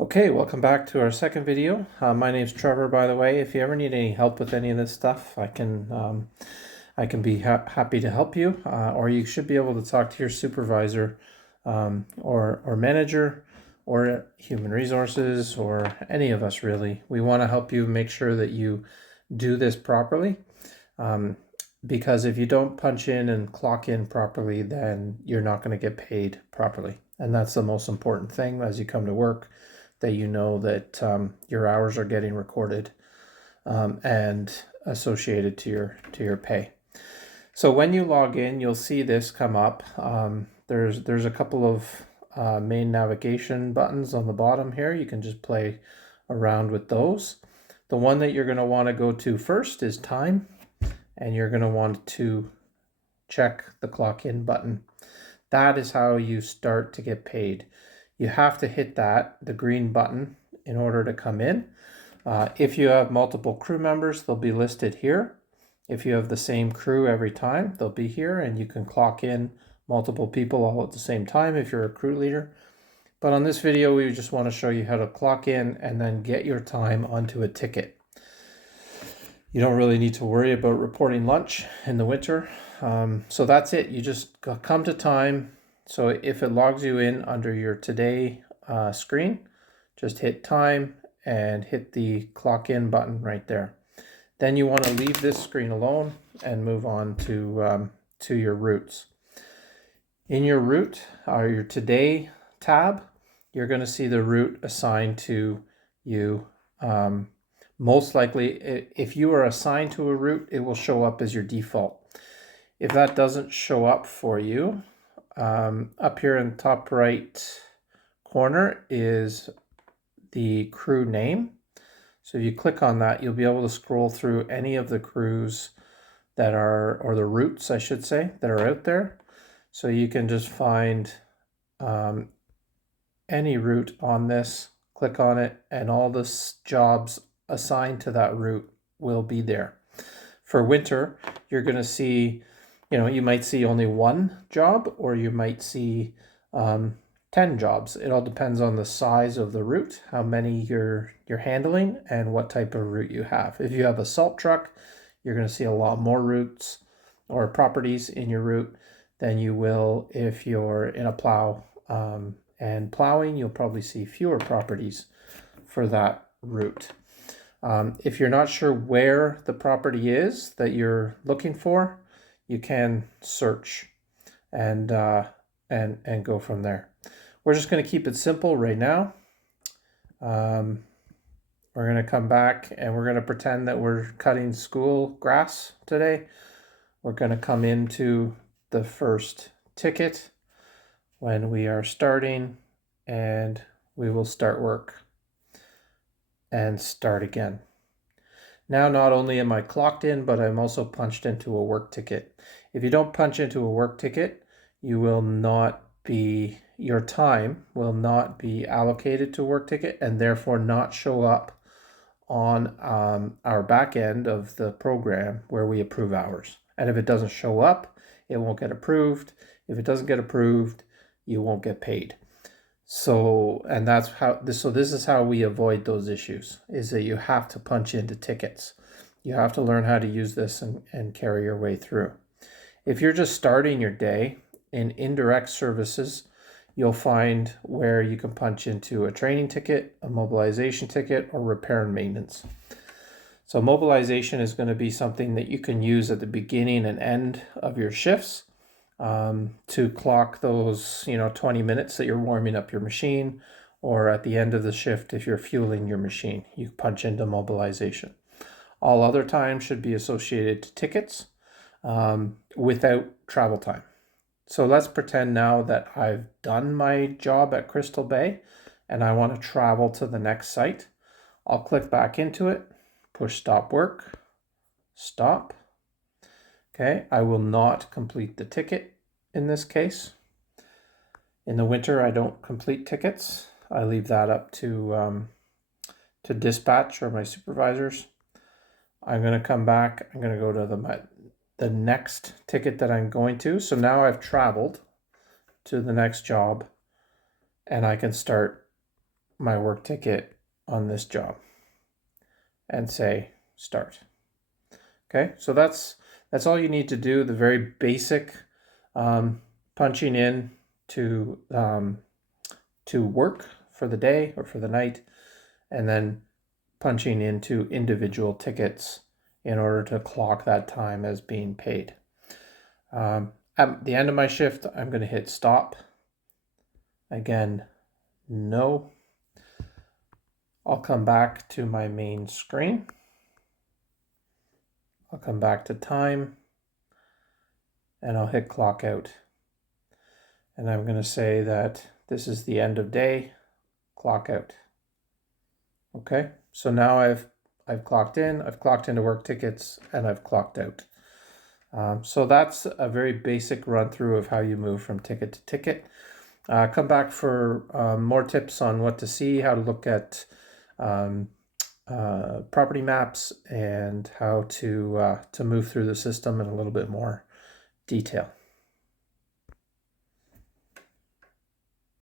Okay, welcome back to our second video. My name's Trevor, by the way. If you ever need any help with any of this stuff, I can be happy to help you, or you should be able to talk to your supervisor, or manager, or human resources, or any of us really. We want to help you make sure that you do this properly, because if you don't punch in and clock in properly, then you're not going to get paid properly, and that's the most important thing as you come to work, that you know that your hours are getting recorded and associated to your pay. So when you log in, you'll see this come up. There's a couple of main navigation buttons on the bottom here. You can just play around with those. The one that you're going to want to go to first is time, and you're going to want to check the clock in button. That is how you start to get paid. You have to hit the green button, in order to come in. If you have multiple crew members, they'll be listed here. If you have the same crew every time, they'll be here, and you can clock in multiple people all at the same time if you're a crew leader. But on this video, we just want to show you how to clock in and then get your time onto a ticket. You don't really need to worry about reporting lunch in the winter. So that's it. You just come to time. So if it logs you in under your today screen, just hit time and hit the clock in button right there. Then you want to leave this screen alone and move on to your routes. In your route, or your today tab, you're going to see the route assigned to you. Most likely, if you are assigned to a route, it will show up as your default. If that doesn't show up for you, up here in the top right corner is the crew name. So if you click on that, you'll be able to scroll through any of the crews that are, or the routes, I should say, that are out there. So you can just find any route on this, click on it, and all the jobs assigned to that route will be there. For winter, you're going to see, you might see only one job, or you might see 10 jobs. It all depends on the size of the route, how many you're handling, and what type of route you have. If you have a salt truck, you're going to see a lot more routes or properties in your route than you will if you're in a plow. And plowing, you'll probably see fewer properties for that route. If you're not sure where the property is that you're looking for, you can search and go from there. We're just going to keep it simple right now. We're going to come back and we're going to pretend that we're cutting school grass today. We're going to come into the first ticket when we are starting, and we will start work and start again. Now, not only am I clocked in, but I'm also punched into a work ticket. If you don't punch into a work ticket, your time will not be allocated to work ticket, and therefore not show up on our back end of the program where we approve hours. And if it doesn't show up, it won't get approved. If it doesn't get approved, you won't get paid. So this is how we avoid those issues, is that you have to punch into tickets. You have to learn how to use this and carry your way through. If you're just starting your day in indirect services, you'll find where you can punch into a training ticket, a mobilization ticket, or repair and maintenance. So mobilization is going to be something that you can use at the beginning and end of your shifts, to clock those 20 minutes that you're warming up your machine, or at the end of the shift if you're fueling your machine, you punch into mobilization. All other time should be associated to tickets, without travel time. So let's pretend now that I've done my job at Crystal Bay and I want to travel to the next site. I'll click back into it, push stop work, stop. Okay, I will not complete the ticket in this case. In the winter, I don't complete tickets. I leave that up to dispatch or my supervisors. I'm going to come back. I'm going to go to the next ticket that I'm going to. So now I've traveled to the next job, and I can start my work ticket on this job and say start. Okay, so that's all you need to do. The very basic punching in to work for the day or for the night, and then punching into individual tickets in order to clock that time as being paid. At the end of my shift, I'm going to hit stop. Again, no. I'll come back to my main screen. I'll come back to time, and I'll hit clock out. And I'm going to say that this is the end of day, clock out. Okay, so now I've clocked in, I've clocked into work tickets, and I've clocked out. So that's a very basic run through of how you move from ticket to ticket. Come back for more tips on what to see, how to look at property maps, and how to move through the system in a little bit more detail.